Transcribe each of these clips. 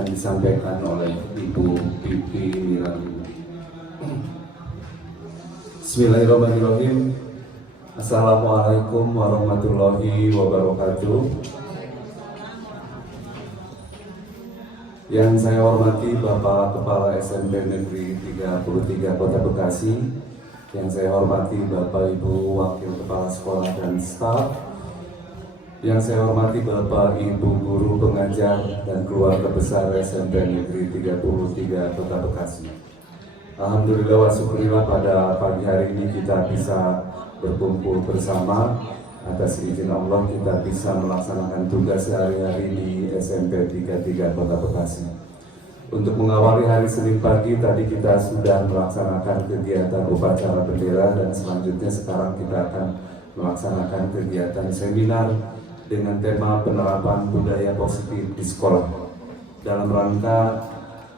akan disampaikan oleh Ibu Pipi Miralina. Bismillahirrahmanirrahim. Assalamualaikum warahmatullahi wabarakatuh. Yang saya hormati Bapak Kepala SMP Negeri 33 Kota Bekasi, yang saya hormati Bapak Ibu Wakil Kepala Sekolah dan Staf, yang saya hormati Bapak Ibu Guru Pengajar dan keluarga besar SMP Negeri 33 Kota Bekasi. Alhamdulillah wa syukurillah pada pagi hari ini kita bisa berkumpul bersama. Atas izin Allah kita bisa melaksanakan tugas sehari-hari di SMP 33 Kota Bekasi. Untuk mengawali hari Senin pagi tadi kita sudah melaksanakan kegiatan upacara bendera, dan selanjutnya sekarang kita akan melaksanakan kegiatan seminar dengan tema penerapan budaya positif di sekolah dalam rangka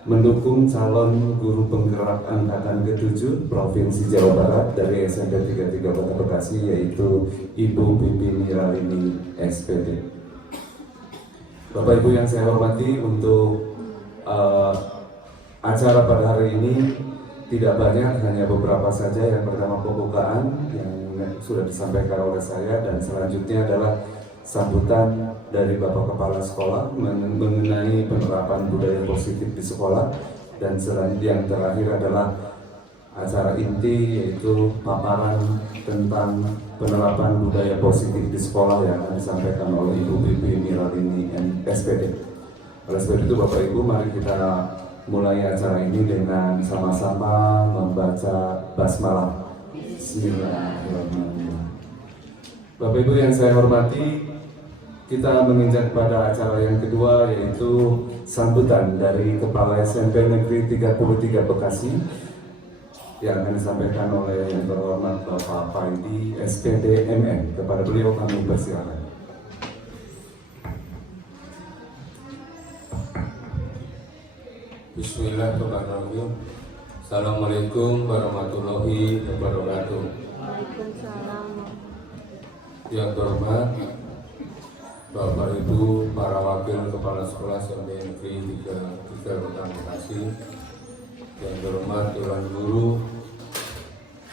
mendukung calon guru penggerak angkatan ke-7 Provinsi Jawa Barat dari SMP 33 Kota Bekasi, yaitu Ibu Pipi Miralini SPD. Bapak Ibu yang saya hormati, untuk acara pada hari ini tidak banyak, hanya beberapa saja. Yang pertama pembukaan yang sudah disampaikan oleh saya, dan selanjutnya adalah sambutan dari Bapak Kepala Sekolah mengenai penerapan budaya positif di sekolah, dan yang terakhir adalah acara inti, yaitu paparan tentang penerapan budaya positif di sekolah yang akan disampaikan oleh Ibu Pipi Miralini SPD. Oleh sebab itu Bapak Ibu, mari kita mulai acara ini dengan sama-sama membaca basmalah. Bismillahirrahmanirrahim. Bapak Ibu yang saya hormati, kita menginjak pada acara yang kedua, yaitu sambutan dari Kepala SMP Negeri 33 Bekasi yang akan disampaikan oleh yang terhormat Bapak Faidi SPD MM. Kepada beliau kami persilakan. Bismillahirrahmanirrahim. Assalamualaikum warahmatullahi wabarakatuh. Waalaikumsalam. Yang terhormat Bapak Ibu para wakil kepala sekolah SMP Negeri 33 Kota Bekasi, yang terhormat Dewan Guru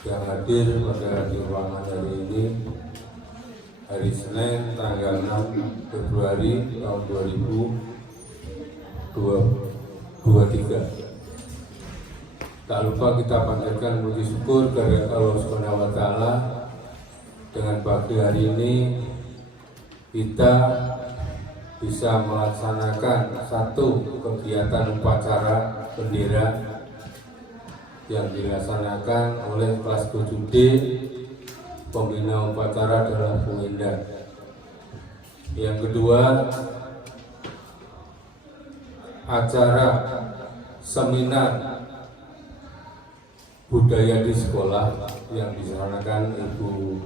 yang hadir pada ruangan hari ini, hari Senin tanggal 6 Februari tahun 2023. Tak lupa kita panjatkan puji syukur kepada Allah Subhanahu wa Ta'ala. Dengan pagi hari ini kita bisa melaksanakan satu kegiatan upacara bendera yang dilaksanakan oleh kelas 7D. Pembina upacara adalah Bu Indah. Yang kedua, acara seminar budaya di sekolah yang dilaksanakan Ibu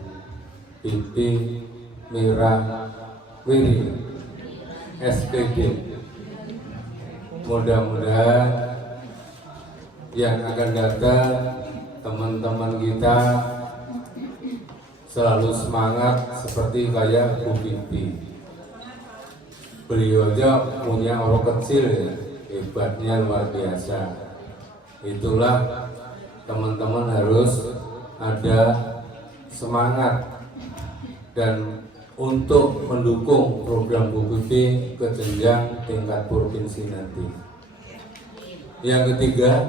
Pipi Miralini SPD. Mudah-mudahan yang akan datang teman-teman kita selalu semangat seperti kayak Bu Pipi. Beliau aja punya orang kecil ya, hebatnya luar biasa. Itulah teman-teman harus ada semangat dan untuk mendukung program Bu Pipi ke jenjang tingkat provinsi nanti. Yang ketiga,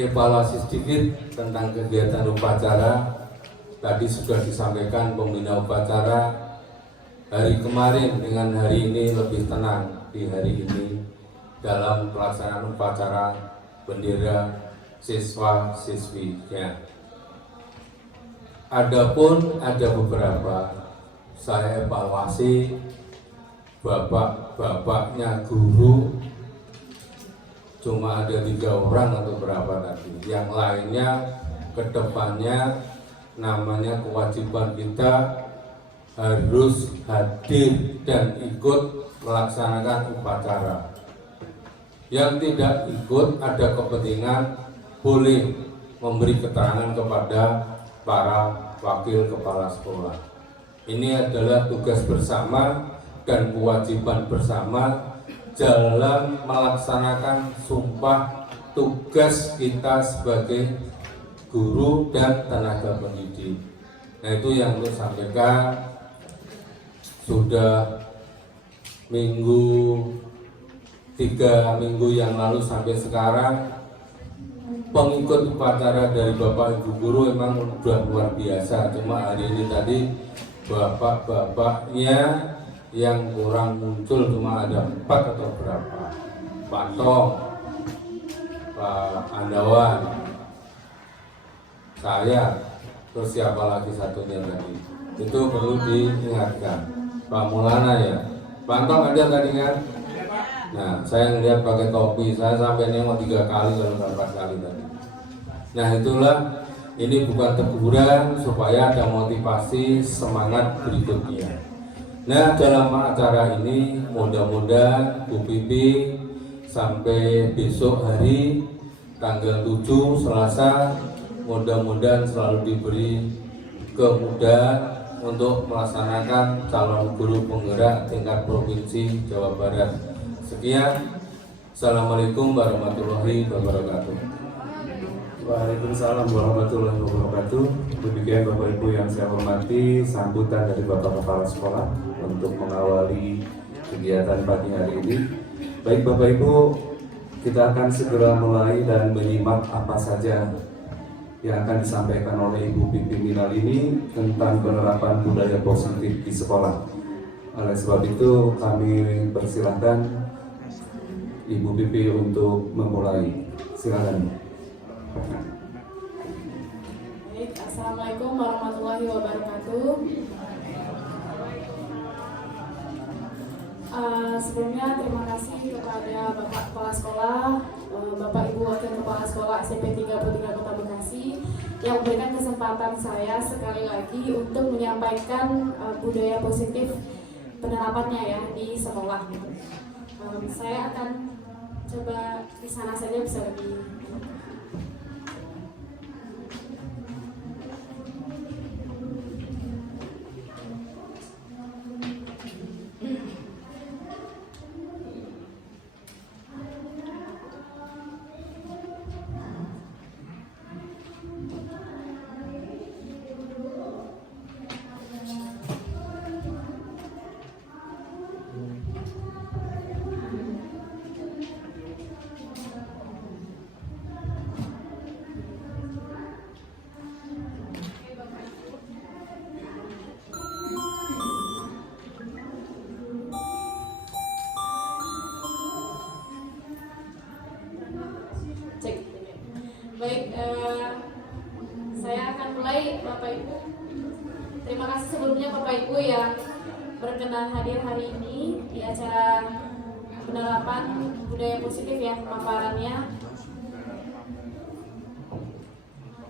evaluasi sedikit tentang kegiatan upacara. Tadi sudah disampaikan pembina upacara, hari kemarin dengan hari ini lebih tenang di hari ini dalam pelaksanaan upacara bendera siswa-siswinya. Adapun ada beberapa saya evaluasi bapak-bapaknya guru cuma ada 3 orang atau berapa tadi. Yang lainnya kedepannya namanya kewajiban kita harus hadir dan ikut melaksanakan upacara. Yang tidak ikut ada kepentingan boleh memberi keterangan kepada para wakil kepala sekolah. Ini adalah tugas bersama dan kewajiban bersama dalam melaksanakan sumpah tugas kita sebagai guru dan tenaga pendidik. Nah, itu yang untuk sampaikan. Sudah 3 minggu yang lalu sampai sekarang, pengikut upacara dari Bapak Ibu guru memang sudah luar biasa. Cuma hari ini tadi bapak-bapaknya yang kurang muncul cuma ada 4 atau berapa. Pak Tong, Pak Andawan, saya, terus siapa lagi satunya tadi. Itu perlu diingatkan. Pak Mulana ya, Pak Tong ada tadi kan? Nah, saya ngeliat pakai topi, saya sampai nengok 3 kali kalau nggak 4 kali tadi. Nah, itulah, ini bukan teguran supaya ada motivasi semangat berikutnya. Nah, dalam acara ini mudah-mudahan Bu Pipi sampai besok hari tanggal 7 Selasa mudah-mudahan selalu diberi kemudahan untuk melaksanakan calon guru penggerak tingkat provinsi Jawa Barat. Sekian, Assalamualaikum warahmatullahi wabarakatuh. Waalaikumsalam warahmatullahi wabarakatuh. Demikian Bapak Ibu yang saya hormati, sambutan dari Bapak Kepala Sekolah untuk mengawali kegiatan pagi hari ini. Baik Bapak Ibu, kita akan segera mulai dan menyimak apa saja yang akan disampaikan oleh Ibu Pipi Minal ini tentang penerapan budaya positif di sekolah. Oleh sebab itu kami persilahkan Ibu Pipi untuk memulai. Silakan. Baik, Assalamualaikum warahmatullahi wabarakatuh. Sebelumnya terima kasih kepada Bapak Kepala Sekolah, Bapak Ibu Wakil Kepala Sekolah SMP 33 Kota Bekasi yang memberikan kesempatan saya sekali lagi untuk menyampaikan budaya positif penerapannya ya di sekolah. Saya akan coba di sana saja bisa lebih. Baik, saya akan mulai Bapak Ibu. Terima kasih sebelumnya Bapak Ibu yang berkenan hadir hari ini di acara penerapan budaya positif ya pemaparannya.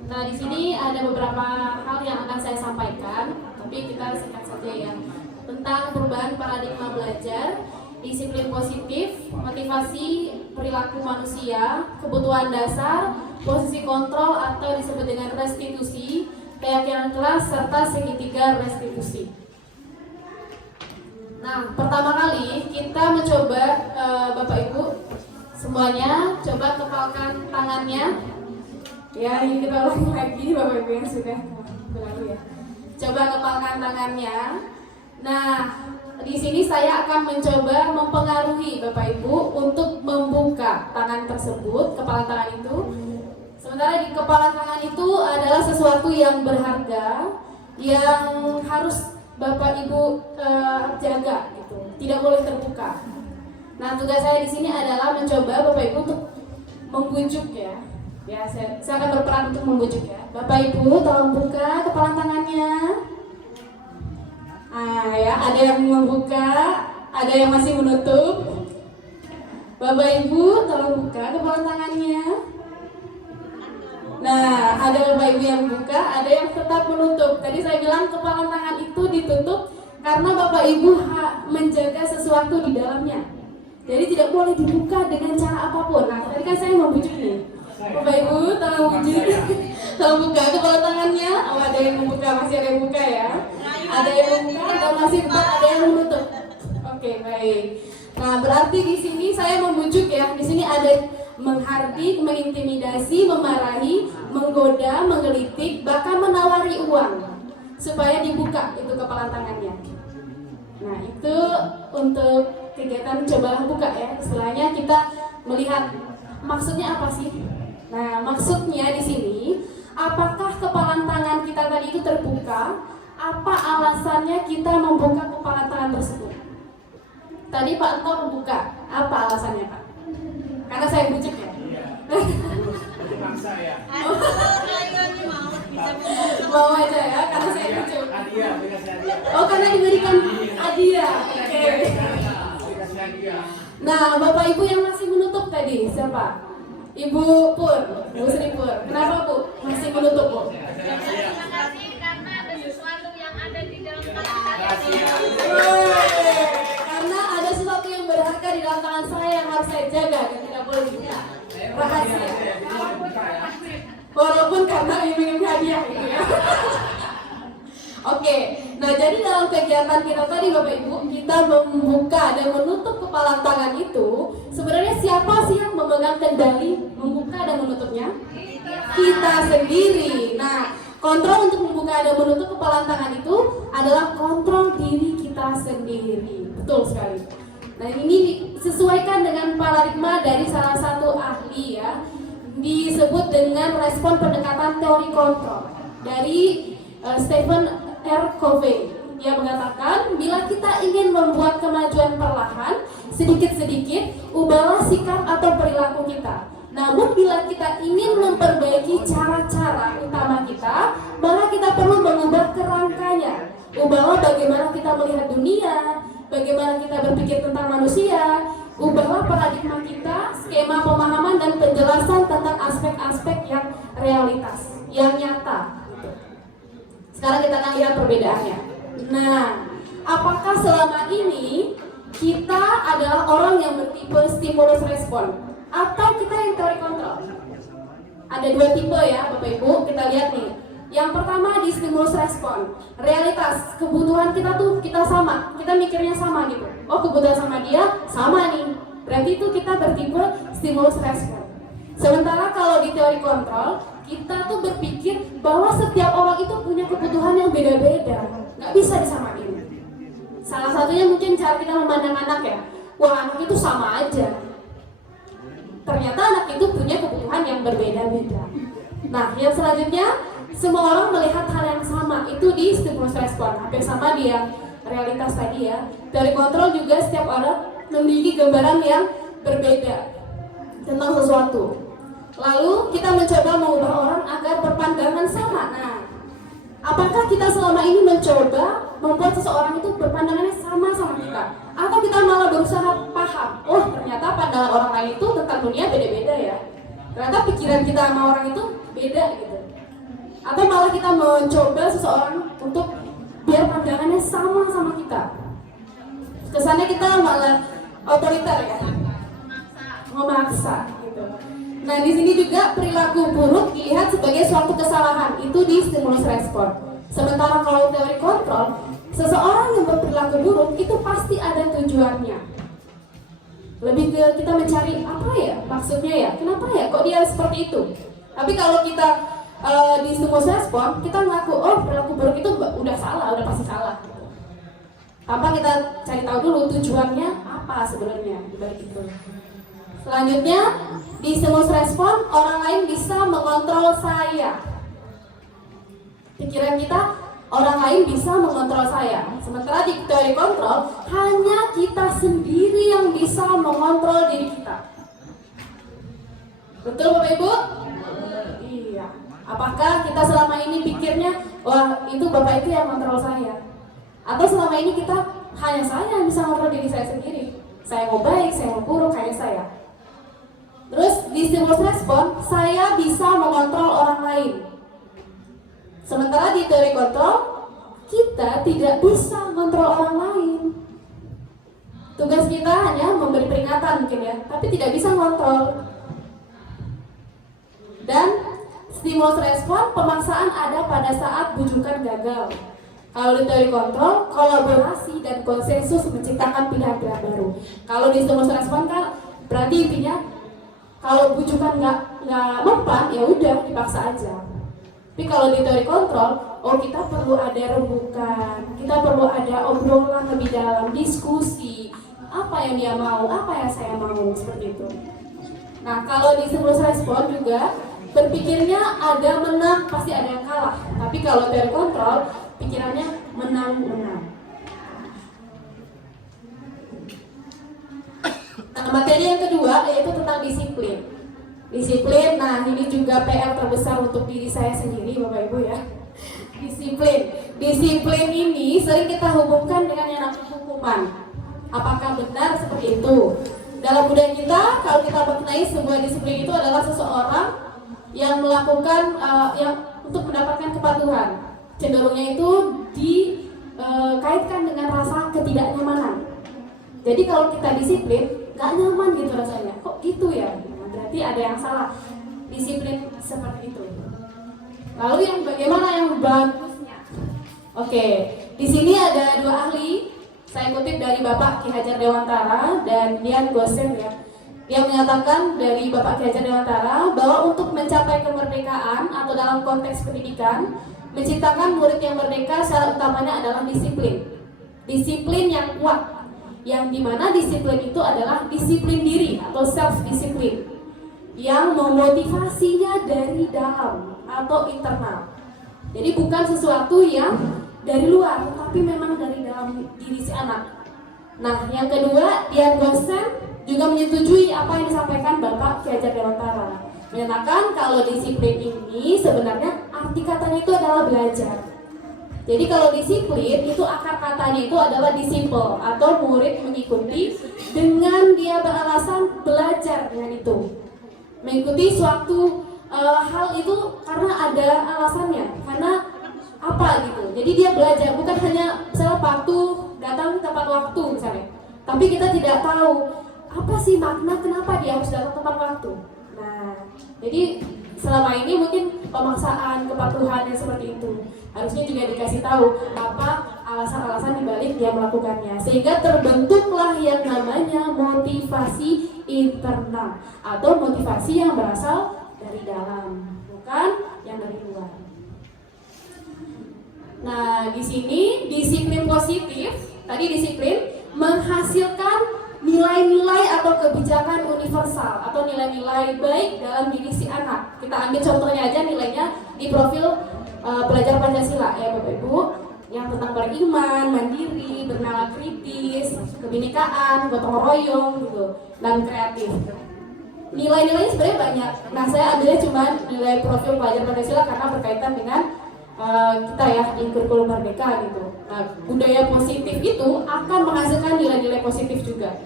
Nah, di sini ada beberapa hal yang akan saya sampaikan, tapi kita singkat saja ya. Tentang perubahan paradigma belajar, disiplin positif, motivasi perilaku manusia, kebutuhan dasar, posisi kontrol atau disebut dengan restitusi, keyakinan kelas, serta segitiga restitusi. Nah, pertama kali kita mencoba Bapak Ibu semuanya coba kepalkan tangannya. Ya, ini kita ulangi lagi Bapak Ibu yang sudah berlalu ya. Coba kepalkan tangannya. Nah, di sini saya akan mencoba mempengaruhi Bapak Ibu untuk membuka tangan tersebut, kepala tangan itu. Sementara di kepala tangan itu adalah sesuatu yang berharga yang harus Bapak Ibu jaga gitu, tidak boleh terbuka. Nah, tugas saya di sini adalah mencoba Bapak Ibu untuk membujuk ya. Ya, saya akan berperan untuk membujuk ya. Bapak Ibu tolong buka kepala tangannya. Ya, ada yang membuka, ada yang masih menutup. Bapak Ibu tolong buka kepala tangannya. Nah, ada Bapak Ibu yang buka, ada yang tetap menutup. Tadi saya bilang kepala tangan itu ditutup karena Bapak Ibu menjaga sesuatu di dalamnya. Jadi tidak boleh dibuka dengan cara apapun. Nah, tadi kan saya membujuk nih. Bapak Ibu tolong bujuk, tolong buka kepala tangannya. Oh, ada yang membuka, masih ada yang buka ya. Ada yang membuka dan masih tetap ada yang menutup. Oke, baik. Nah, berarti di sini saya membujuk ya. Di sini ada menghardik, mengintimidasi, memarahi, menggoda, menggelitik, bahkan menawari uang supaya dibuka itu kepala tangannya. Nah, itu untuk kegiatan coba buka ya. Istilahnya kita melihat maksudnya apa sih? Nah, maksudnya di sini apakah kepala tangan kita tadi itu terbuka? Apa alasannya kita membuka kepala tangan tersebut? Tadi Pak Anto membuka, apa alasannya Pak? Karena saya bujuk ya. Dipaksa ya. Mau aja ya, karena saya bujuk. Hadiah, dikasih hadiah. Oh, karena diberikan hadiah. Oke. Dikasih hadiah. Nah, Bapak Ibu yang masih menutup tadi siapa? Ibu Pur, Ibu Sri Pur. Kenapa Bu masih menutup Bu? Terima kasih karena ada sesuatu yang ada di dalam tangan saya. Karena ada sesuatu yang berharga di dalam tangan saya yang harus saya jaga dan tidak boleh dibuka. Rahasia. Walaupun karena ingin hadiah gitu ya. Oke, nah jadi dalam kegiatan kita tadi Bapak Ibu, kita membuka dan menutup kepala tangan itu, sebenarnya siapa sih yang memegang kendali membuka dan menutupnya? Kita sendiri. Nah, kontrol untuk membuka dan menutup kepala tangan itu adalah kontrol diri kita sendiri. Betul sekali. Nah, ini disesuaikan dengan paradigma dari salah satu ahli ya, disebut dengan respon pendekatan teori kontrol dari Stephen R. Covey. Dia mengatakan, bila kita ingin membuat kemajuan perlahan, sedikit-sedikit, ubahlah sikap atau perilaku kita. Namun bila kita ingin memperbaiki cara-cara utama kita, maka kita perlu mengubah kerangkanya. Ubahlah bagaimana kita melihat dunia, bagaimana kita berpikir tentang manusia, ubahlah paradigma kita, skema pemahaman dan penjelasan tentang aspek-aspek yang realitas, yang nyata. Sekarang kita akan lihat perbedaannya. Nah, apakah selama ini kita adalah orang yang bertipe stimulus respon atau kita yang teori kontrol? Ada dua tipe ya Bapak Ibu, kita lihat nih. Yang pertama di stimulus respon, realitas kebutuhan kita tuh kita sama, kita mikirnya sama gitu. Oh, kebutuhan sama dia sama nih, berarti itu kita bertipe stimulus respon. Sementara kalau di teori kontrol, kita tuh berpikir bahwa setiap orang itu punya kebutuhan yang beda-beda, nggak bisa disamain. Salah satunya mungkin cara kita memandang anak ya, wah anak itu sama aja. Ternyata anak itu punya kebutuhan yang berbeda-beda. Nah, yang selanjutnya, semua orang melihat hal yang sama, itu di stimulus respon, hampir sama dia realitas tadi ya. Teori kontrol juga setiap orang memiliki gambaran yang berbeda tentang sesuatu. Lalu kita mencoba mengubah orang agar berpandangan sama. Nah, apakah kita selama ini mencoba membuat seseorang itu berpandangannya sama kita? Atau kita malah berusaha paham, oh ternyata pandangan orang lain itu tentang dunia beda-beda ya. Ternyata pikiran kita sama orang itu beda gitu. Atau malah kita mencoba seseorang untuk biar pandangannya sama kita. Kesannya kita malah otoriter ya, memaksa gitu. Nah, di sini juga perilaku buruk dilihat sebagai suatu kesalahan, itu di stimulus respon. Sementara kalau teori kontrol, seseorang yang berperilaku buruk itu pasti ada tujuannya. Lebih ke kita mencari apa ya maksudnya ya, kenapa ya kok dia seperti itu. Tapi kalau kita di stimulus respon, kita ngaku oh perilaku buruk itu udah salah, udah pasti salah. Tanpa kita cari tahu dulu tujuannya apa sebenarnya di balik itu. Selanjutnya, di stimulus respon, orang lain bisa mengontrol saya. Pikiran kita, orang lain bisa mengontrol saya. Sementara di teori kontrol, hanya kita sendiri yang bisa mengontrol diri kita. Betul Bapak Ibu? Iya. Apakah kita selama ini pikirnya, wah itu Bapak itu yang mengontrol saya? Atau selama ini kita, hanya saya yang bisa mengontrol diri saya sendiri? Saya mau baik, saya mau buruk, hanya saya. Terus di stimulus respon, saya bisa mengontrol orang lain. Sementara di teori kontrol, kita tidak bisa mengontrol orang lain. Tugas kita hanya memberi peringatan mungkin ya, tapi tidak bisa mengontrol. Dan stimulus respon, pemaksaan ada pada saat bujukan gagal. Kalau di teori kontrol, kolaborasi dan konsensus menciptakan pilihan-pilihan baru. Kalau di stimulus respon kan berarti intinya kalau bujukan nggak mempan, ya udah dipaksa aja. Tapi kalau di teori kontrol, oh kita perlu ada rembukan, kita perlu ada obrolan lebih dalam, diskusi, apa yang dia mau, apa yang saya mau, seperti itu. Nah kalau di stimulus respon juga berpikirnya ada menang, pasti ada yang kalah. Tapi kalau teori kontrol, pikirannya menang-menang. Nah, materi yang kedua yaitu tentang disiplin. Disiplin, nah ini juga PR terbesar untuk diri saya sendiri, Bapak Ibu ya. Disiplin ini sering kita hubungkan dengan yang namanya hukuman. Apakah benar seperti itu? Dalam budaya kita, kalau kita maknai sebuah disiplin itu adalah seseorang yang melakukan yang untuk mendapatkan kepatuhan. Cenderungnya itu dikaitkan dengan rasa ketidaknyamanan. Jadi kalau kita disiplin, nggak nyaman gitu rasanya. Kok gitu ya? Nah, berarti ada yang salah. Disiplin seperti itu. Lalu yang bagaimana yang bagusnya? Oke, di sini ada dua ahli. Saya kutip dari Bapak Ki Hajar Dewantara dan Dian Gosen ya. Dia menyatakan dari Bapak Ki Hajar Dewantara bahwa untuk mencapai kemerdekaan atau dalam konteks pendidikan, menciptakan murid yang merdeka syarat utamanya adalah disiplin. Disiplin yang kuat. Yang dimana disiplin itu adalah disiplin diri atau self-disiplin. Yang memotivasinya dari dalam atau internal. Jadi bukan sesuatu yang dari luar, tapi memang dari dalam diri si anak. Nah, yang kedua, Dian Gosen juga menyetujui apa yang disampaikan Bapak Ki Hajar Dewantara. Menyatakan kalau disiplin ini sebenarnya arti katanya itu adalah belajar. Jadi kalau disiplin itu akar katanya itu adalah disiple atau murid mengikuti dengan dia beralasan belajar dengan itu. Mengikuti suatu hal itu karena ada alasannya, karena apa gitu. Jadi dia belajar bukan hanya misalnya patuh datang tepat waktu misalnya, tapi kita tidak tahu apa sih makna kenapa dia harus datang tepat waktu. Nah, jadi selama ini mungkin pemaksaan kepatuhan yang seperti itu harusnya juga dikasih tahu apa alasan-alasan dibalik dia melakukannya, sehingga terbentuklah yang namanya motivasi internal atau motivasi yang berasal dari dalam, bukan yang dari luar. Nah, di sini disiplin positif, tadi disiplin menghasilkan nilai-nilai atau kebijakan universal atau nilai-nilai baik dalam diri si anak. Kita ambil contohnya aja nilainya di profil pelajar Pancasila ya Bapak Ibu, yang tentang beriman, mandiri, bernalar kritis, kebinekaan, gotong royong gitu, dan kreatif. Nilai-nilainya sebenarnya banyak. Nah, saya ambilnya cuma nilai profil pelajar Pancasila karena berkaitan dengan kita ya di kurikulum merdeka gitu. Nah, budaya positif itu akan menghasilkan nilai-nilai positif juga.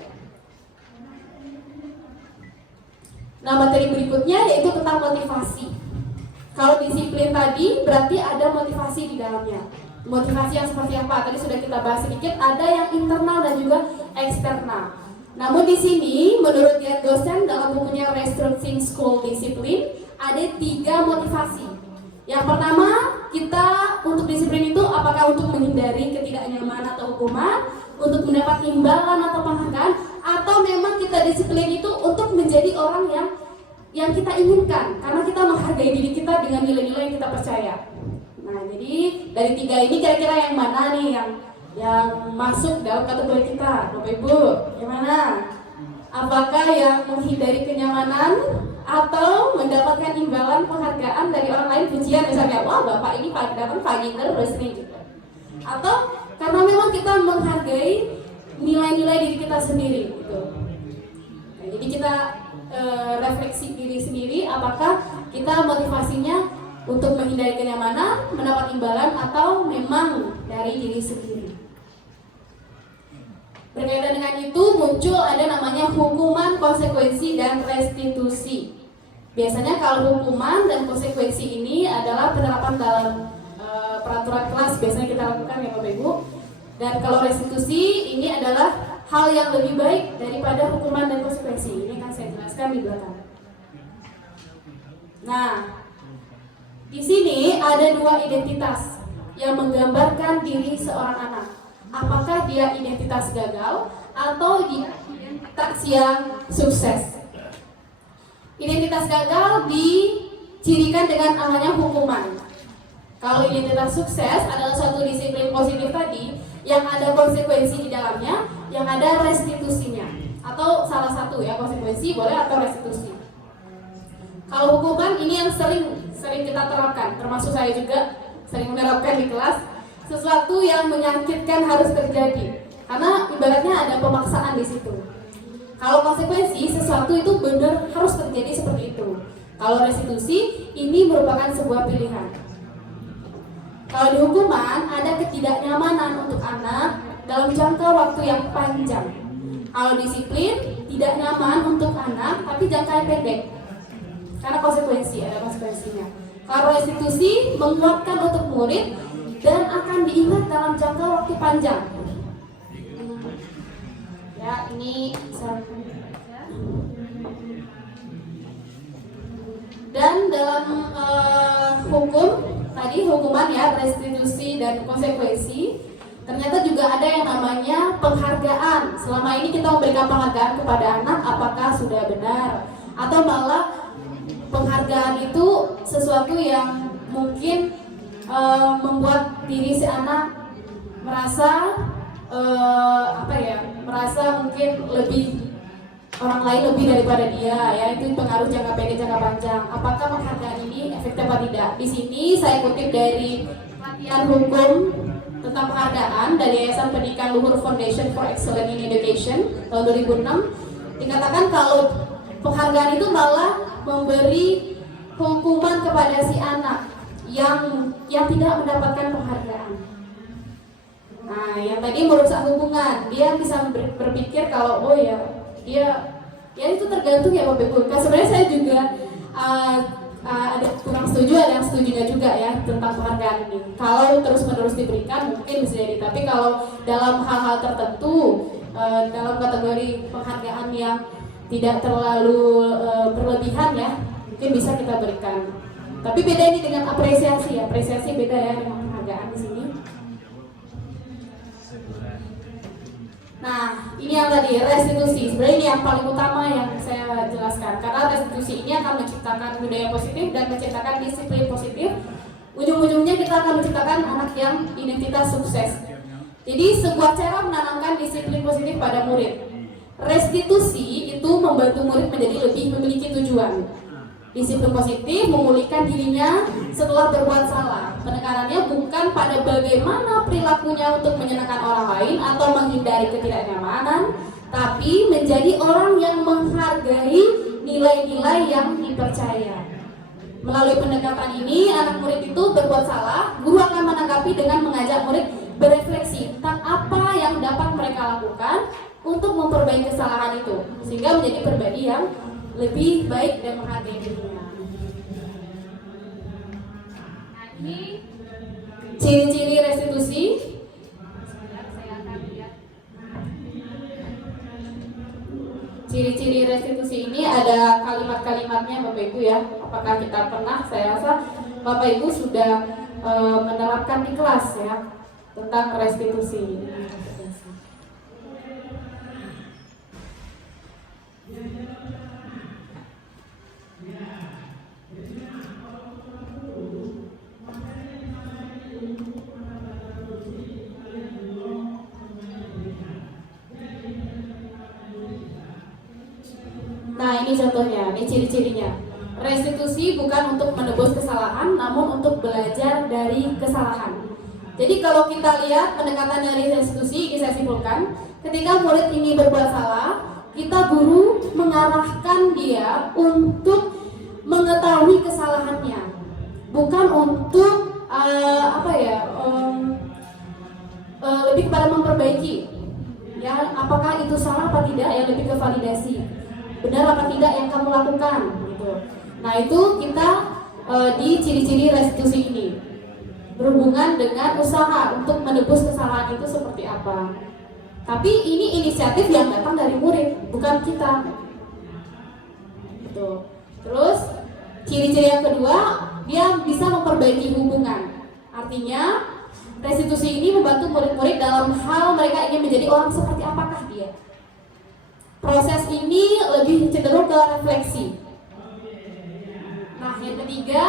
Nah, materi berikutnya yaitu tentang motivasi. Kalau disiplin tadi berarti ada motivasi di dalamnya. Motivasi yang seperti apa? Tadi sudah kita bahas sedikit. Ada yang internal dan juga eksternal. Namun di sini menurut Dian Gosen dalam bukunya Restructuring School Discipline ada 3 motivasi. Yang pertama, kita untuk disiplin itu apakah untuk menghindari ketidaknyamanan atau hukuman, untuk mendapat imbalan atau penghargaan, atau memang kita disiplin itu untuk menjadi orang yang kita inginkan karena kita menghargai diri kita dengan nilai-nilai yang kita percaya. Nah, jadi dari 3 ini kira-kira yang mana nih yang masuk dalam kategori kita, Bapak Ibu? Gimana? Apakah yang menghindari kenyamanan atau mendapatkan imbalan penghargaan dari orang lain, pujian misalnya, wah Bapak ini datang pagi terus nih gitu. Atau karena memang kita menghargai nilai-nilai diri kita sendiri gitu. Nah, jadi kita refleksi diri sendiri, apakah kita motivasinya untuk menghindari kenyamanan, mendapat imbalan, atau memang dari diri sendiri. Berkaitan dengan itu muncul ada namanya hukuman, konsekuensi, dan restitusi. Biasanya kalau hukuman dan konsekuensi ini adalah penerapan dalam peraturan kelas biasanya kita lakukan ya Bapak Ibu. Dan kalau restitusi ini adalah hal yang lebih baik daripada hukuman dan konsekuensi. Ini akan saya jelaskan di belakang. Nah, di sini ada 2 identitas. yang menggambarkan diri seorang anak. Apakah dia identitas gagal atau dia identitas yang sukses? Identitas gagal dicirikan dengan adanya hukuman. Kalau identitas sukses adalah suatu disiplin positif tadi yang ada konsekuensi di dalamnya, yang ada restitusinya. Atau salah satu ya, konsekuensi boleh atau restitusi. Kalau hukuman ini yang sering kita terapkan, termasuk saya juga sering menerapkan di kelas, sesuatu yang menyakitkan harus terjadi. Karena ibaratnya ada pemaksaan di situ. Kalau konsekuensi, sesuatu itu benar harus terjadi seperti itu. Kalau restitusi, ini merupakan sebuah pilihan. Kalau di hukuman, ada ketidaknyamanan untuk anak dalam jangka waktu yang panjang. Kalau disiplin, tidak nyaman untuk anak, tapi jangka pendek. Karena konsekuensi, ada konsekuensinya. Kalau restitusi, menguatkan untuk murid dan akan diingat dalam jangka waktu panjang. Ya, ini dan dalam hukum tadi hukuman ya, restitusi dan konsekuensi, ternyata juga ada yang namanya penghargaan. Selama ini kita memberikan penghargaan kepada anak, apakah sudah benar atau malah penghargaan itu sesuatu yang mungkin membuat diri si anak merasa merasa mungkin lebih orang lain lebih daripada dia, ya itu pengaruh jangka pendek jangka panjang. Apakah penghargaan ini efektif atau tidak? Di sini saya kutip dari pelatihan hukum tentang penghargaan dari Yayasan Pendidikan Luhur Foundation for Excellence in Education tahun 2006. Dikatakan kalau penghargaan itu malah memberi hukuman kepada si anak yang tidak mendapatkan penghargaan. Nah, yang tadi merusak hubungan, dia bisa berpikir kalau oh ya dia ya itu tergantung ya Bapak Ibu. Sebenarnya saya juga ada kurang setuju, ada yang setujunya juga ya tentang penghargaan ini. Kalau terus-menerus diberikan mungkin bisa jadi, tapi kalau dalam hal-hal tertentu dalam kategori penghargaan yang tidak terlalu berlebihan ya, mungkin bisa kita berikan. Tapi beda ini dengan apresiasi ya, apresiasi beda ya dengan penghargaan di sini. Nah, ini yang tadi restitusi. Sebenarnya ini yang paling utama yang saya jelaskan. Karena restitusi ini akan menciptakan budaya positif dan menciptakan disiplin positif. Ujung-ujungnya kita akan menciptakan anak yang identitas sukses. Jadi sebuah cara menanamkan disiplin positif pada murid. Restitusi itu membantu murid menjadi lebih memiliki tujuan. Disiplin positif memulihkan dirinya setelah berbuat salah. Penekanannya bukan pada bagaimana perilakunya untuk menyenangkan orang lain atau menghindari ketidaknyamanan, tapi menjadi orang yang menghargai nilai-nilai yang dipercaya. Melalui pendekatan ini, anak murid itu berbuat salah, guru akan menanggapi dengan mengajak murid berefleksi tentang apa yang dapat mereka lakukan untuk memperbaiki kesalahan itu, sehingga menjadi pribadi yang lebih baik dan menghargai dirinya. Nah, ini ciri-ciri restitusi. Saya akan lihat. Ciri-ciri restitusi ini ada kalimat-kalimatnya Bapak Ibu ya. Apakah kita pernah? Saya rasa Bapak Ibu sudah menerapkan di kelas ya tentang restitusi. Nah, ini contohnya, ini ciri-cirinya. Restitusi bukan untuk menebus kesalahan, namun untuk belajar dari kesalahan. Jadi kalau kita lihat pendekatan dari restitusi, ini saya simpulkan, ketika murid ini berbuat salah, kita guru mengarahkan dia untuk mengetahui kesalahannya, bukan untuk lebih kepada memperbaiki. Ya, apakah itu salah apa tidak? Ya lebih ke validasi. Benar apa tidak yang kamu lakukan? Gitu. Nah itu kita di ciri-ciri restitusi ini berhubungan dengan usaha untuk menebus kesalahan itu seperti apa. Tapi ini inisiatif yang datang dari murid, bukan kita. Gitu. Terus ciri-ciri yang kedua, dia bisa memperbaiki hubungan. Artinya restitusi ini membantu murid-murid dalam hal mereka ingin menjadi orang seperti apakah dia. Proses ini lebih cenderung ke refleksi. Nah, yang ketiga,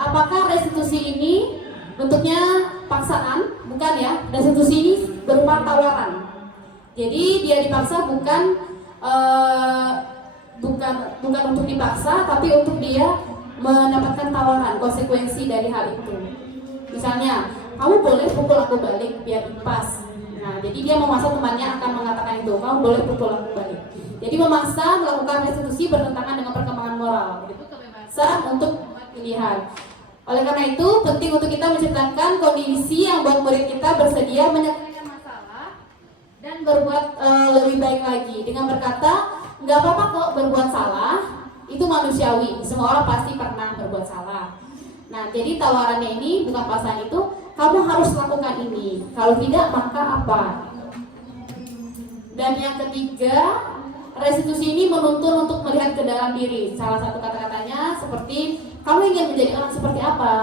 apakah restitusi ini bentuknya paksaan? Bukan ya, restitusi ini berupa tawaran. Jadi dia dipaksa bukan untuk dipaksa, tapi untuk dia mendapatkan tawaran, konsekuensi dari hal itu. Misalnya, kamu boleh pukul aku balik biar pas. Nah, jadi dia memaksa temannya akan mengatakan itu, kamu boleh pukul aku balik. Jadi memaksa melakukan restitusi bertentangan dengan perkembangan moral. Itu kebebasan untuk membuat pilihan. Oleh karena itu, penting untuk kita menciptakan kondisi yang buat murid kita bersedia menyelesaikan masalah dan berbuat lebih baik lagi dengan berkata, nggak apa-apa kok berbuat salah, itu manusiawi. Semua orang pasti pernah berbuat salah. Nah, jadi tawarannya ini bukan paksaan itu, kamu harus lakukan ini. Kalau tidak, maka apa? Dan yang ketiga, restitusi ini menuntun untuk melihat ke dalam diri. Salah satu kata-katanya seperti, kamu ingin menjadi orang seperti apa?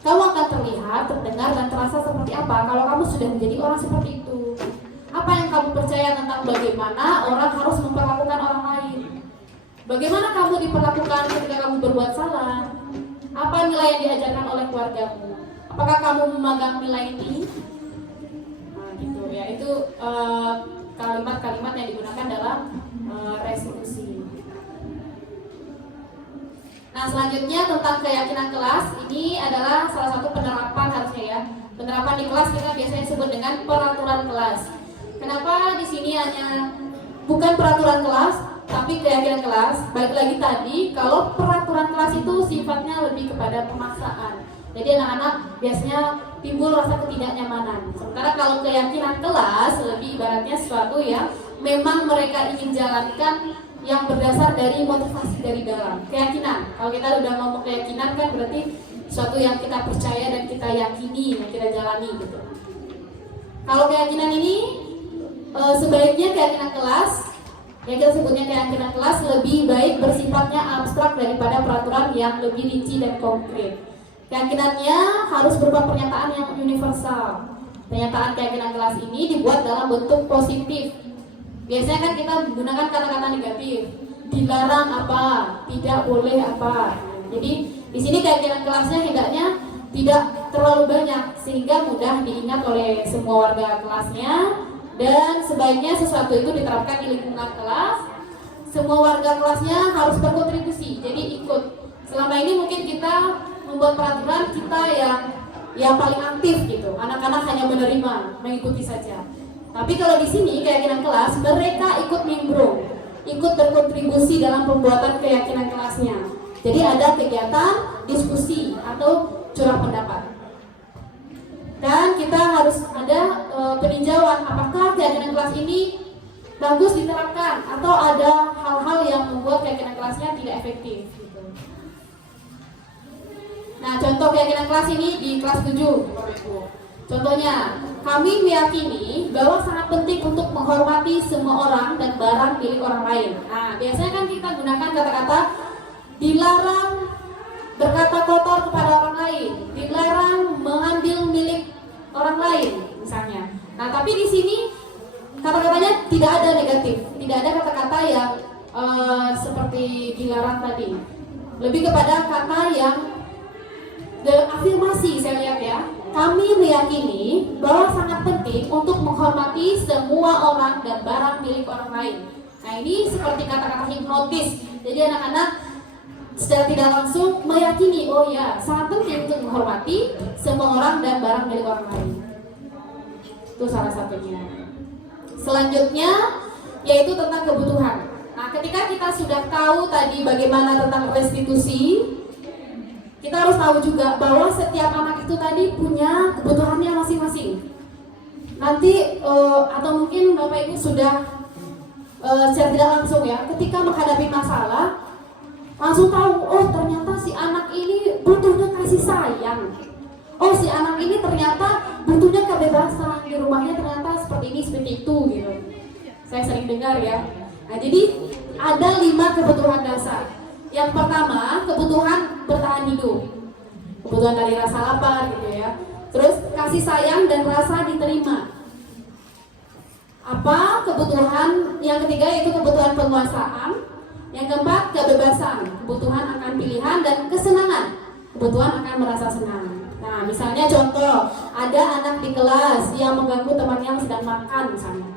Kamu akan terlihat, terdengar, dan terasa seperti apa kalau kamu sudah menjadi orang seperti itu? Apa yang kamu percaya tentang bagaimana orang harus memperlakukan orang lain? Bagaimana kamu diperlakukan ketika kamu berbuat salah? Apa nilai yang diajarkan oleh keluargamu? Apakah kamu memegang nilai ini? Nah, gitu ya. Itu kalimat-kalimat yang digunakan dalam restitusi. Nah, selanjutnya tentang keyakinan kelas. Ini adalah salah satu penerapan harusnya ya. Penerapan di kelas kita biasanya sebut dengan peraturan kelas. Kenapa di sini hanya bukan peraturan kelas, tapi keyakinan kelas? Balik lagi tadi, kalau peraturan kelas itu sifatnya lebih kepada pemaksaan. Jadi anak-anak biasanya timbul rasa ketidaknyamanan. Sementara kalau keyakinan kelas lebih ibaratnya sesuatu yang memang mereka ingin jalankan yang berdasar dari motivasi dari dalam. Keyakinan. Kalau kita udah ngomong keyakinan kan berarti sesuatu yang kita percaya dan kita yakini, yang kita jalani gitu. Kalau keyakinan ini sebaiknya keyakinan kelas, yang kita sebutnya keyakinan kelas lebih baik bersifatnya abstrak daripada peraturan yang lebih rinci dan konkret. Keyakinannya harus berupa pernyataan yang universal. Pernyataan keyakinan kelas ini dibuat dalam bentuk positif. Biasanya kan kita menggunakan kata-kata negatif. Dilarang apa, tidak boleh apa. Jadi di sini keyakinan kelasnya hendaknya tidak terlalu banyak sehingga mudah diingat oleh semua warga kelasnya. Dan sebaiknya sesuatu itu diterapkan di lingkungan kelas. Semua warga kelasnya harus berkontribusi, jadi ikut. Selama ini mungkin kita membuat peraturan, kita yang paling aktif gitu. Anak-anak hanya menerima, mengikuti saja. Tapi kalau di sini keyakinan kelas, mereka ikut nimbrung, ikut berkontribusi dalam pembuatan keyakinan kelasnya. Jadi ada kegiatan diskusi atau curah pendapat. Dan kita harus ada peninjauan apakah keyakinan kelas ini bagus diterapkan atau ada hal-hal yang membuat keyakinan kelasnya tidak efektif gitu. Nah, contoh keyakinan kelas ini di kelas 7 Bapak Ibu. Contohnya, kami meyakini bahwa sangat penting untuk menghormati semua orang dan barang milik orang lain. Nah, biasanya kan kita gunakan kata-kata dilarang berkata kotor kepada orang lain, dilarang mengambil milik orang lain misalnya. Nah, tapi di sini kata-katanya tidak ada negatif, tidak ada kata-kata yang seperti dilarang tadi. Lebih kepada kata yang afirmasi, saya lihat ya. Kami meyakini bahwa sangat penting untuk menghormati semua orang dan barang milik orang lain. Nah, ini seperti kata-kata hipnotis. Jadi anak-anak secara tidak langsung meyakini, oh ya, sangat penting untuk menghormati semua orang dan barang milik orang lain. Itu salah satunya. Selanjutnya yaitu tentang kebutuhan. Nah, ketika kita sudah tahu tadi bagaimana tentang restitusi, kita harus tahu juga bahwa setiap anak itu tadi punya kebutuhannya masing-masing. Nanti atau mungkin Bapak Ibu sudah secara tidak langsung ya, ketika menghadapi masalah langsung tahu, oh ternyata si anak ini butuhnya kasih sayang. Oh si anak ini ternyata butuhnya kebebasan, di rumahnya ternyata seperti ini, seperti itu gitu. Saya sering dengar ya. Nah, jadi ada 5 kebutuhan dasar. Yang pertama, kebutuhan bertahan hidup. Kebutuhan dari rasa lapar gitu ya. Terus kasih sayang dan rasa diterima. Apa kebutuhan yang ketiga yaitu kebutuhan penguasaan. Yang keempat kebebasan, kebutuhan akan pilihan dan kesenangan, kebutuhan akan merasa senang. Nah, misalnya contoh, ada anak di kelas yang mengganggu temannya yang sedang makan misalnya,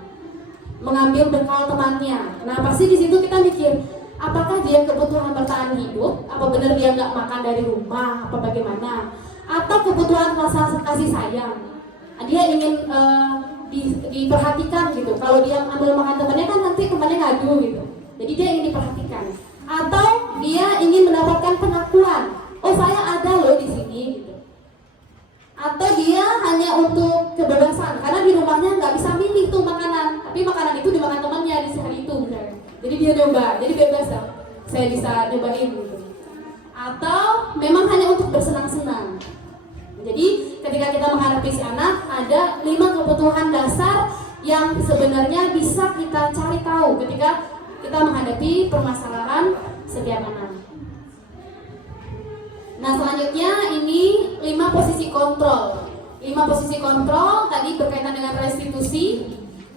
mengambil bekal temannya. Nah, pasti di situ kita mikir, apakah dia kebutuhan bertahan hidup? Apa benar dia nggak makan dari rumah? Apa bagaimana? Atau kebutuhan rasa kasih sayang? Dia ingin diperhatikan gitu. Kalau dia ambil makan temannya kan nanti temannya ngadu gitu. Jadi dia ingin diperhatikan. Atau dia ingin mendapatkan pengakuan. Oh, saya ada loh di sini gitu. Atau dia hanya untuk kebebasan karena di rumahnya nggak bisa milih tuh makanan, tapi makanan itu dimakan temannya di hari itu misalnya. Jadi dia nyoba, jadi bebas lah. Saya bisa nyobain gitu. Atau memang hanya untuk bersenang-senang. Jadi ketika kita menghadapi si anak, ada 5 kebutuhan dasar yang sebenarnya bisa kita cari tahu ketika kita menghadapi permasalahan setiap anak. Nah, selanjutnya ini 5 posisi kontrol. 5 posisi kontrol tadi berkaitan dengan restitusi,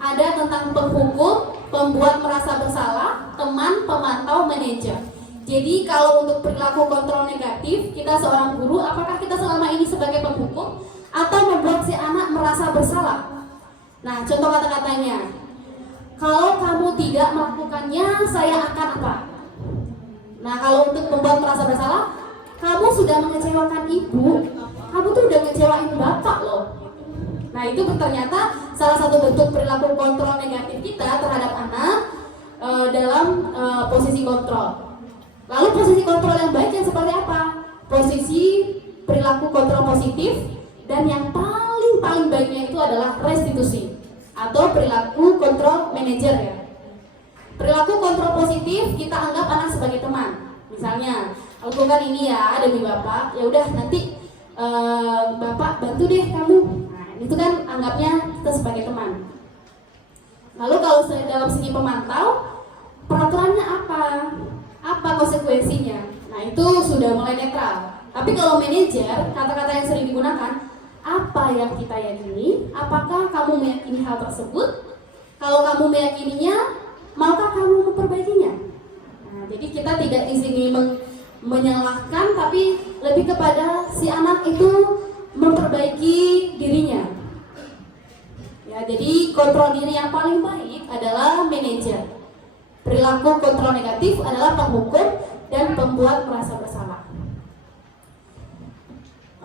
ada tentang penghukum, pembuat merasa bersalah, teman, pemantau, manajer. Jadi kalau untuk perilaku kontrol negatif, kita seorang guru, apakah kita selama ini sebagai penghukum atau membuat si anak merasa bersalah? Nah, contoh kata-katanya, kalau kamu tidak melakukannya, saya akan apa? Nah, kalau untuk membuat merasa bersalah, kamu sudah mengecewakan ibu, kamu tuh udah ngecewain bapak loh. Nah, itu ternyata salah satu bentuk perilaku kontrol negatif kita terhadap anak dalam posisi kontrol. Lalu posisi kontrol yang baik yang seperti apa? Posisi perilaku kontrol positif, dan yang paling baiknya itu adalah restitusi atau perilaku kontrol manajer ya. Perilaku kontrol positif kita anggap anak sebagai teman. Misalnya, lakukan ini ya demi bapak. Ya udah nanti bapak bantu deh kamu. Nah, itu kan anggapnya kita sebagai teman. Lalu kalau dalam segi pemantau, peraturannya apa? Apa konsekuensinya? Nah, itu sudah mulai netral. Tapi kalau manajer, kata-kata yang sering digunakan, apa yang kita yakini? Apakah kamu meyakini hal tersebut? Kalau kamu meyakininya, maukah kamu memperbaikinya? Nah, jadi kita tidak di sini menyalahkan, tapi lebih kepada si anak itu memperbaiki dirinya. Ya, jadi kontrol diri yang paling baik adalah manajer. Perilaku kontrol negatif adalah penghukum dan pembuat merasa bersalah.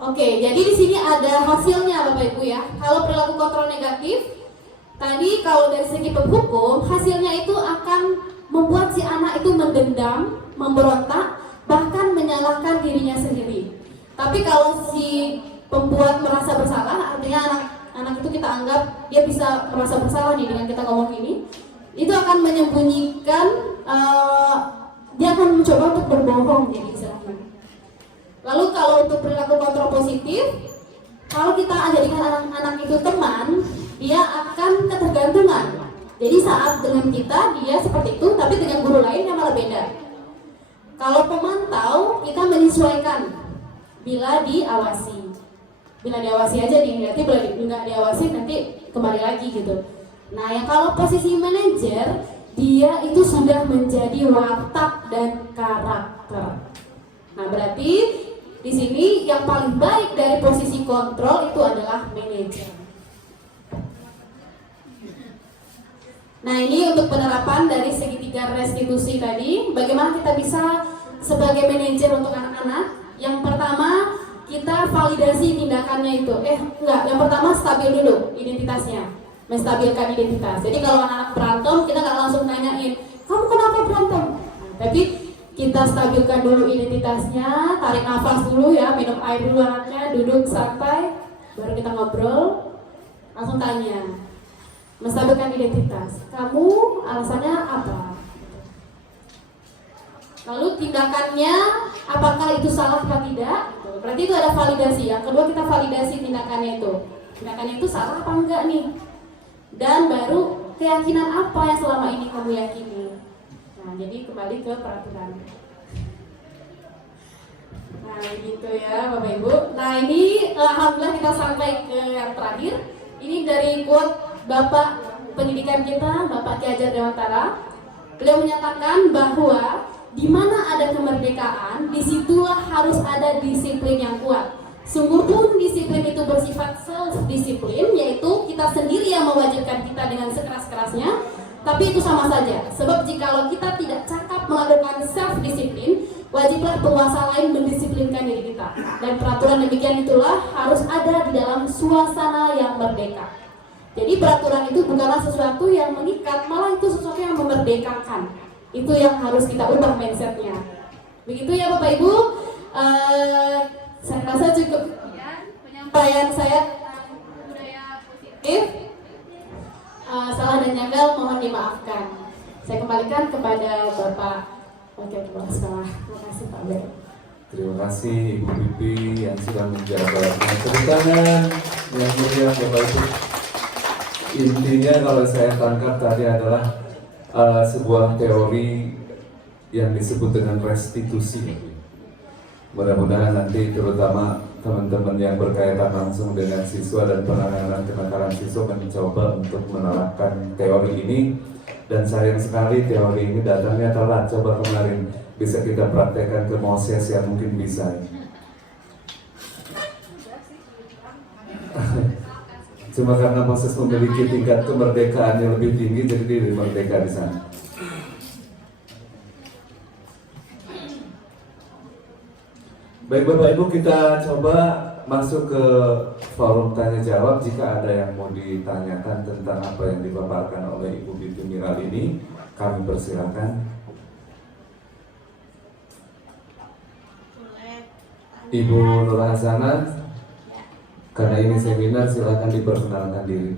Oke, jadi di sini ada hasilnya Bapak Ibu ya. Kalau perilaku kontrol negatif, tadi kalau dari segi penghukum, hasilnya itu akan membuat si anak itu mendendam, memberontak, bahkan menyalahkan dirinya sendiri. Tapi kalau si pembuat merasa bersalah, artinya anak itu kita anggap dia bisa merasa bersalah nih dengan kita ngomong gini, itu akan menyembunyikan, dia akan mencoba untuk berbohong jadi istilahnya. Lalu kalau untuk perilaku kontrol positif, kalau kita jadikan anak itu teman, dia akan ketergantungan. Jadi saat dengan kita dia seperti itu, tapi dengan guru lain yang malah beda. Kalau pemantau, kita menyesuaikan bila diawasi. Bila diawasi aja nih, nanti bila nggak diawasi nanti kembali lagi gitu. Nah, yang kalau posisi manajer, dia itu sudah menjadi watak dan karakter. Nah, berarti di sini yang paling baik dari posisi kontrol itu adalah manajer. Nah, ini untuk penerapan dari segitiga restitusi tadi. Bagaimana kita bisa sebagai manajer untuk anak-anak? Yang pertama, kita validasi tindakannya itu. Yang pertama stabil dulu identitasnya. Menstabilkan identitas. Jadi kalau anak-anak berantem, kita nggak langsung nanyain, kamu kenapa berantem? Nah, tapi kita stabilkan dulu identitasnya, tarik nafas dulu ya, minum air dulu anaknya, duduk santai, baru kita ngobrol, langsung tanya, menstabilkan identitas. Kamu alasannya apa? Lalu tindakannya, apakah itu salah atau tidak? Berarti itu ada validasi. Yang kedua kita validasi tindakannya itu. Tindakannya itu salah apa enggak nih? Dan baru keyakinan apa yang selama ini kamu yakini. Nah, jadi kembali ke peraturan. Nah, Nah gitu ya Bapak Ibu. Nah ini alhamdulillah kita sampai ke yang terakhir. Ini dari quote Bapak Pendidikan kita, Bapak Ki Hajar Dewantara. Beliau menyatakan bahwa di mana ada kemerdekaan, disitulah harus ada disiplin yang kuat. Sungguh pun disiplin itu bersifat self-disiplin, yaitu kita sendiri yang mewajibkan kita dengan sekeras-kerasnya. Tapi itu sama saja, sebab jikalau kita tidak cakap melakukan self-disiplin, wajiblah penguasa lain mendisiplinkan diri kita. Dan peraturan demikian itulah harus ada di dalam suasana yang merdeka. Jadi peraturan itu bukanlah sesuatu yang mengikat, malah itu sesuatu yang memerdekakan. Itu yang harus kita ubah mindsetnya. Begitu ya Bapak Ibu. Saya rasa cukup penyampaian saya tentang budaya positif. Salah dan janggal mohon dimaafkan. Saya kembalikan kepada Bapak Wakil Kepala Sekolah. Terima kasih Pak Bek. Terima kasih Ibu Pipi yang sudah menjabat. Tepuk tangan yang mulia Bapak Ibu. Intinya kalau saya tangkap tadi adalah sebuah teori yang disebut dengan restitusi. Mudah-mudahan nanti terutama teman-teman yang berkaitan langsung dengan siswa dan penanganan kenakalan siswa mencoba untuk menerapkan teori ini. Dan sayang sekali teori ini datangnya telat. Coba kemarin bisa kita praktekkan ke Moses yang mungkin bisa. Cuma karena Moses memiliki tingkat kemerdekaan yang lebih tinggi, jadi dia merdeka di sana. Baik Bapak Ibu, kita coba masuk ke forum tanya jawab. Jika ada yang mau ditanyakan tentang apa yang dipaparkan oleh Ibu Binti Miral ini, kami persilakan. Ibu Nur Hasanah, karena ini seminar, silakan diperkenalkan diri.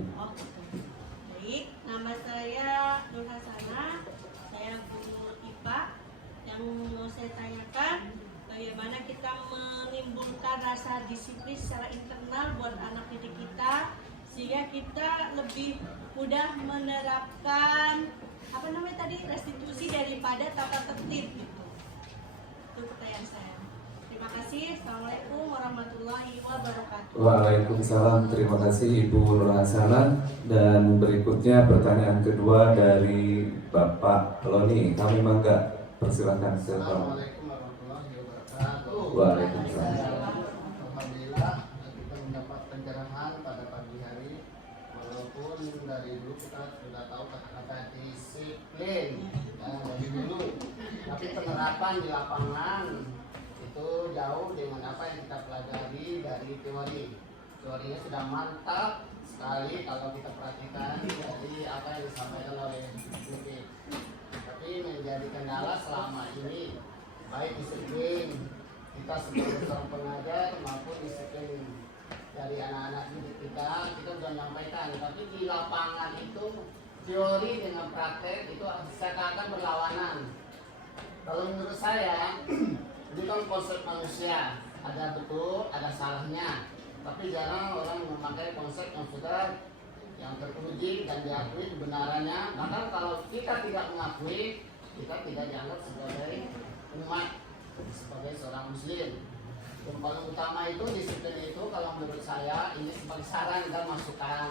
Baik, nama saya Nur Hasanah, saya guru IPA. Yang mau saya tanyakan, bagaimana kita menimbulkan rasa disiplin secara internal buat anak didik kita, sehingga kita lebih mudah menerapkan restitusi daripada tata tertib gitu. Itu pertanyaan saya. Terima kasih. Assalamualaikum warahmatullahi wabarakatuh. Waalaikumsalam. Terima kasih Ibu Nur Hasanah. Dan berikutnya pertanyaan kedua dari Bapak Loni. Kami mangga persilakan. Assalamualaikum warahmatullahi wabarakatuh. Waalaikumsalam. Alhamdulillah kita mendapat pencerahan pada pagi hari. Walaupun dari dulu kita sudah tahu kata-kata disiplin dari dulu, tapi penerapan di lapangan itu jauh dengan apa yang kita pelajari dari teori. Teorinya sudah mantap sekali kalau kita perhatikan dari apa yang disampaikan oleh Bibi. Tapi menjadi kendala selama ini baik disiplin kita sebagai seorang pengajar maupun disiplin dari anak-anak didik kita sudah menyampaikan. Tapi di lapangan itu teori dengan praktek itu seakan-akan berlawanan. Kalau menurut saya ini kan konsep manusia, ada betul, ada salahnya. Tapi jarang orang memakai konsep yang sudah yang teruji dan diakui kebenarannya. Maka kalau kita tidak mengakui, kita tidak dianggap sebagai umat, sebagai seorang muslim. Yang paling utama itu disiplin itu kalau menurut saya ini sebagai saran dan masukan.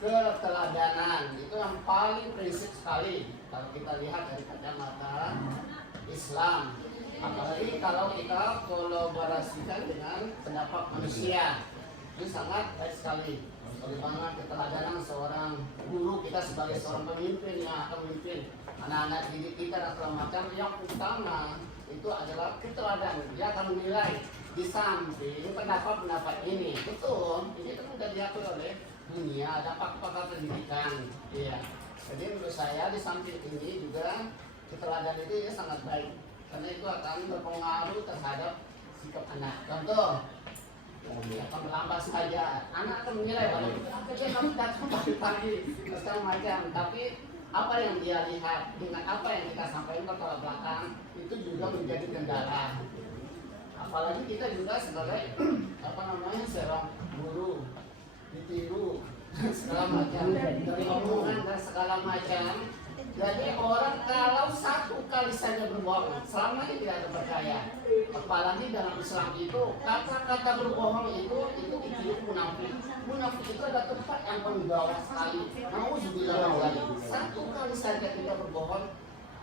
Keteladanan itu yang paling prinsip sekali kalau kita lihat dari kacamata Islam. Apalagi kalau kita kolaborasikan dengan pendapat manusia, ini sangat baik sekali. Bagaimana keteladanan seorang guru kita sebagai seorang pemimpin yang akan memimpin anak-anak didik kita dan segala macam. Yang utama itu adalah keteladanan. Dia akan menilai di samping pendapat-pendapat ini betul, ini kan sudah diatur oleh dunia, ada pakar pendidikan. Iya. Jadi menurut saya di samping ini juga keteladanan itu ya sangat baik. Karena itu akan berpengaruh terhadap sikap anak. Contoh, akan berlambat saja, anak akan menilai bahwa dia kamu datang pagi-pagi, segala macam. Tapi apa yang dia lihat dengan apa yang kita sampaikan ke belakang itu juga menjadi kendala. Apalagi kita juga sebagai seorang guru ditiru segala macam dari omongan dan segala macam. Jadi orang kalau satu kali saja berbohong, selama ini tidak ada percaya. Apalagi dalam Islam itu kata-kata berbohong itu dikira munafik. Munafik itu ada tempat yang penggawa sekali. Nauzubillah, satu kali saja kita berbohong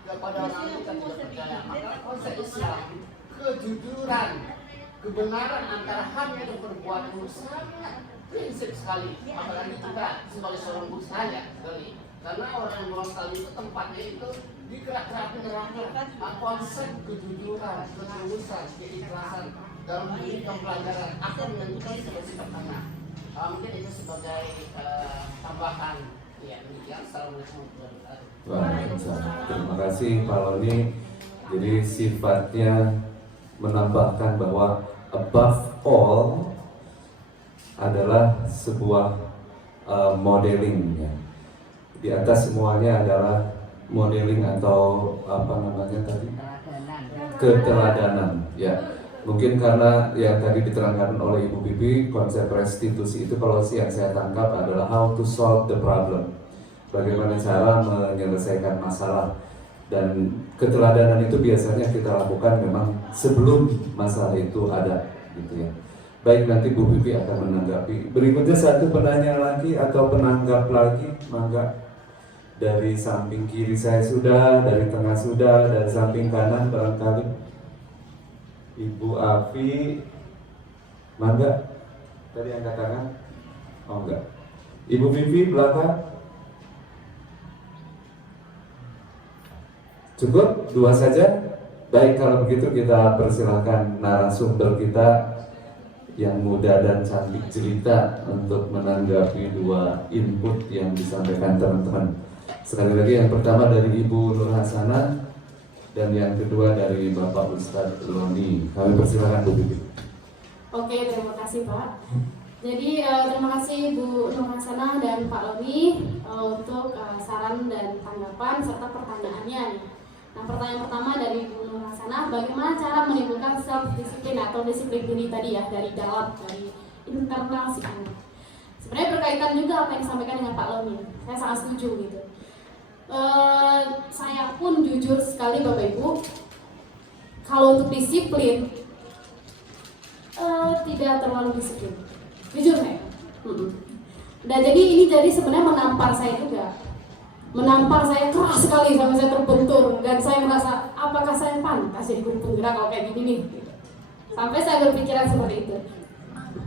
kepada orang yang kita tidak percaya. Maka konsep Islam, kejujuran, kebenaran antara hati dan perbuatan itu sangat prinsip sekali. Apalagi kita sebagai seorang muslim sekali. Karena orang yang luar sekali itu tempatnya itu digerak-gerakin neraka. Konsep kejujuran, ketulusan, keikhlasan dalam pendidikan pelajaran akan menentukan sebagai pertama. Mungkin itu sebagai tambahan. Ya, demikian. Assalamualaikum warahmatullahi wabarakatuh. Waalaikumsalam. Terima kasih Pak Loni. Jadi sifatnya menambahkan bahwa above all adalah sebuah modeling ya. Di atas semuanya adalah modeling atau apa namanya tadi? Keteladanan ya. Mungkin karena yang tadi diterangkan oleh Ibu Bibi, konsep restitusi itu kalau yang saya tangkap adalah how to solve the problem. Bagaimana cara menyelesaikan masalah. Dan keteladanan itu biasanya kita lakukan memang sebelum masalah itu ada gitu ya. Baik, nanti Bu Bibi akan menanggapi. Berikutnya satu penanya lagi atau penanggap lagi, mangga. Dari samping kiri saya sudah, dari tengah sudah, dari samping kanan barangkali. Ibu Afi, mangga. Tadi angkat tangan? Oh enggak. Ibu Vivi belakang. Cukup? Dua saja? Baik, kalau begitu kita persilahkan narasumber kita yang muda dan cantik cerita untuk menanggapi dua input yang disampaikan teman-teman. Sekali lagi yang pertama dari Ibu Nur Hasanah dan yang kedua dari Bapak Ustadz Loni. Kami persilakan Bu Bibi. Oke, terima kasih Pak. Jadi terima kasih Bu Nur Hasanah dan Pak Loni untuk saran dan tanggapan serta pertanyaannya. Nah, pertanyaan pertama dari Bu Nur Hasanah, bagaimana cara menimbulkan self disiplin atau disiplin diri tadi ya, dari dalam, dari internal si anak. Sebenarnya berkaitan juga apa yang disampaikan dengan Pak Loni. Saya sangat setuju gitu. Saya pun jujur sekali Bapak Ibu, kalau untuk disiplin tidak terlalu disiplin, jujur saya. Dan jadi ini jadi sebenarnya menampar saya juga, menampar saya keras sekali sampai saya terbentur dan saya merasa apakah saya pantas jadi guru penggerak kalau kayak gini nih, sampai saya berpikiran seperti itu.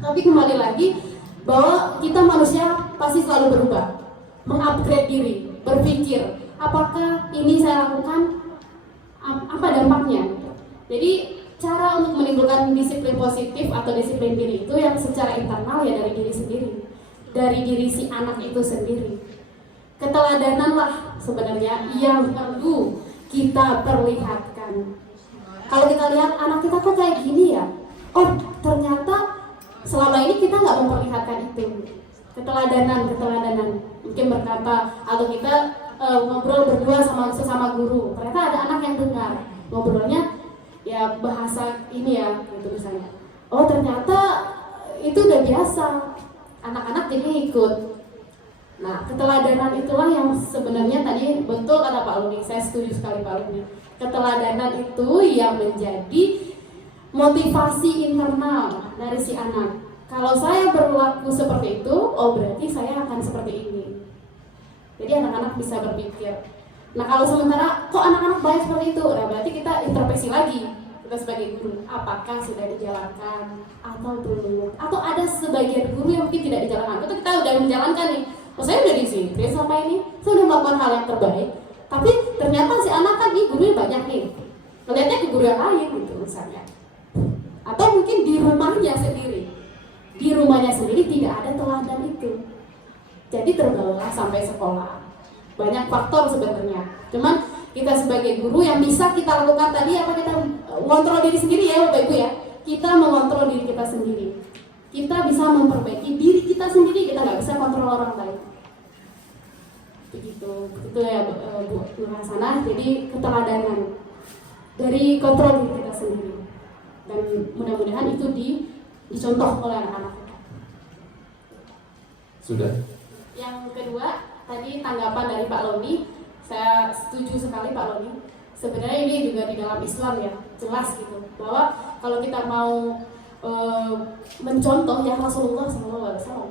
Tapi kembali lagi bahwa kita manusia pasti selalu berubah, mengupgrade diri, berpikir apakah ini saya lakukan apa dampaknya. Jadi cara untuk menimbulkan disiplin positif atau disiplin diri itu yang secara internal ya dari diri sendiri, dari diri si anak itu sendiri. Keteladananlah sebenarnya yang perlu kita perlihatkan. Kalau kita lihat anak kita kok kayak gini ya, oh ternyata selama ini kita nggak memperlihatkan itu. Keteladanan mungkin berkata atau kita ngobrol berdua sama sesama guru, ternyata ada anak yang dengar ngobrolnya ya bahasa ini ya gitu misalnya, oh ternyata itu udah biasa, anak-anak jadi ikut. Nah, keteladanan itulah yang sebenarnya tadi betul kata Pak Luni, saya setuju sekali Pak Luni. Keteladanan itu yang menjadi motivasi internal dari si anak. Kalau saya berlaku seperti itu, oh berarti saya akan seperti ini. Jadi anak-anak bisa berpikir. Nah kalau sementara kok anak-anak banyak seperti itu, nah berarti kita introspeksi lagi. Kita sebagai guru, apakah sudah dijalankan atau belum? Atau ada sebagian guru yang mungkin tidak dijalankan. Atau kita udah menjalankan nih, oh saya udah disiplin sampai ini, saya udah melakukan hal yang terbaik. Tapi ternyata si anak kan nih gurunya banyak nih, melihatnya ke guru yang lain gitu misalnya. Atau mungkin di rumahnya sendiri tidak ada teladan itu. Jadi terbawah sampai sekolah. Banyak faktor sebenarnya. Cuman kita sebagai guru yang bisa kita lakukan tadi apa, kita mengontrol diri sendiri ya Bapak Ibu ya. Kita mengontrol diri kita sendiri. Kita bisa memperbaiki diri kita sendiri, kita nggak bisa kontrol orang lain. Begitu. Itu ya Bu Nur Hasanah. Jadi keteladanan dari kontrol diri kita sendiri. Dan mudah-mudahan itu dicontoh oleh anak-anak kita. Sudah. Yang kedua, tadi tanggapan dari Pak Loni, saya setuju sekali Pak Loni. Sebenarnya ini juga di dalam Islam ya, jelas gitu bahwa kalau kita mau mencontoh yang Rasulullah SAW,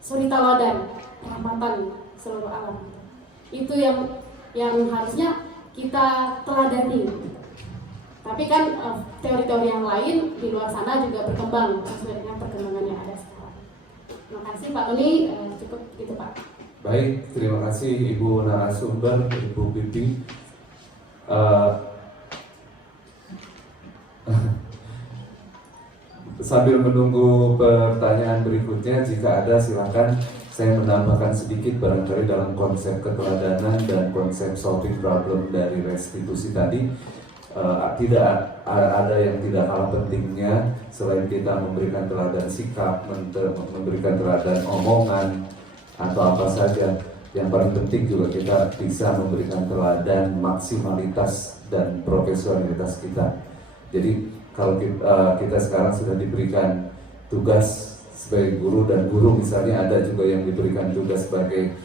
suri teladan, rahmatan seluruh alam. Itu yang harusnya kita teladani. Tapi kan teori-teori yang lain di luar sana juga berkembang sesuai dengan perkembangan yang ada sekarang. Terima kasih Pak Loni, cukup gitu Pak. Baik, terima kasih Ibu narasumber, Ibu Bibi. Sambil menunggu pertanyaan berikutnya, jika ada silakan saya menambahkan sedikit barangkali dalam konsep keteladanan dan konsep solving problem dari restitusi tadi. Tidak ada yang tidak kalah pentingnya selain kita memberikan teladan sikap, memberikan teladan omongan atau apa saja. Yang paling penting juga kita bisa memberikan teladan maksimalitas dan profesionalitas kita. Jadi kalau kita sekarang sudah diberikan tugas sebagai guru, dan guru misalnya ada juga yang diberikan tugas sebagai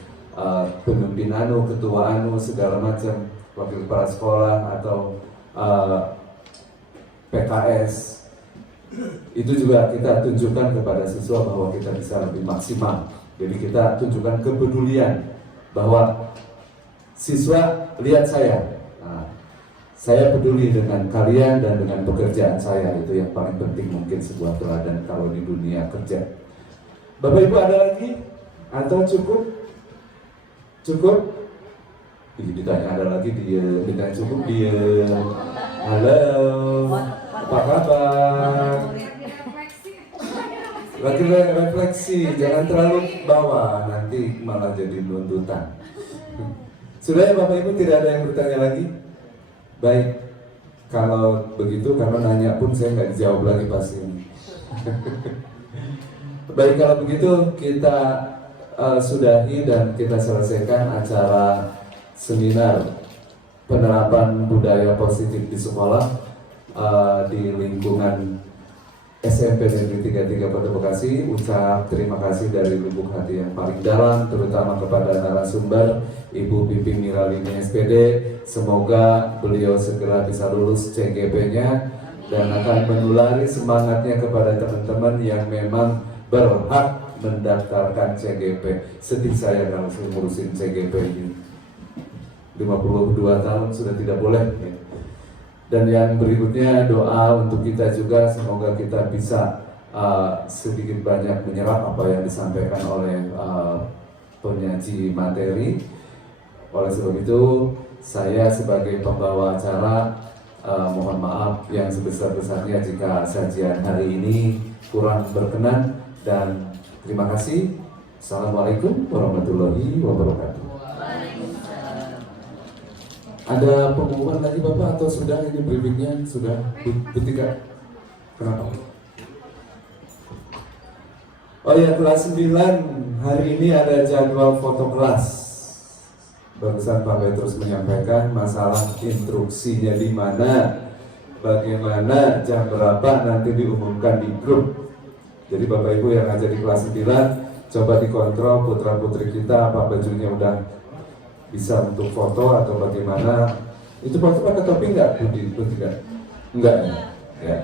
pemimpin ketua segala macam, wakil kepala sekolah atau PKS, itu juga kita tunjukkan kepada siswa bahwa kita bisa lebih maksimal. Jadi kita tunjukkan kepedulian bahwa siswa lihat saya, saya peduli dengan kalian dan dengan pekerjaan saya. Itu yang paling penting mungkin sebuah teladan kalau di dunia kerja. Bapak Ibu ada lagi? Atau cukup? Cukup? Ditanya ada lagi, ditanya cukup dia. Halo, apa kabar? Lagi refleksi, jangan terlalu bawah, nanti malah jadi nuntutan. Sudah ya Bapak Ibu, tidak ada yang bertanya lagi? Baik, kalau begitu karena nanya pun saya nggak dijawab lagi pasti. Baik, kalau begitu kita sudahi dan kita selesaikan acara seminar penerapan budaya positif di sekolah di lingkungan SMP Negeri 33 Kota Bekasi. Ucap terima kasih dari lubuk hati yang paling dalam, terutama kepada narasumber Ibu Bibi Miralini SPD. Semoga beliau segera bisa lulus CGP-nya dan akan menulari semangatnya kepada teman-teman yang memang berhak mendaftarkan CGP. Sedih saya kalau saya ngurusin CGP ini. 52 tahun sudah tidak boleh ya. Dan yang berikutnya doa untuk kita juga, semoga kita bisa sedikit banyak menyerap apa yang disampaikan oleh penyaji materi. Oleh sebab itu saya sebagai pembawa acara mohon maaf yang sebesar-besarnya jika sajian hari ini kurang berkenan, dan terima kasih. Assalamualaikum warahmatullahi wabarakatuh. Ada pengumuman lagi Bapak atau sudah ini briefingnya? Sudah? Ketika kenapa? Oh ya, kelas 9 hari ini ada jadwal foto kelas. Barusan Pak Petrus menyampaikan masalah instruksinya di mana, bagaimana, jam berapa nanti diumumkan di grup. Jadi Bapak Ibu yang ada di kelas 9 coba dikontrol putra putri kita apa bajunya udah bisa untuk foto atau bagaimana. Itu foto pakai topi nggak? Enggak ya?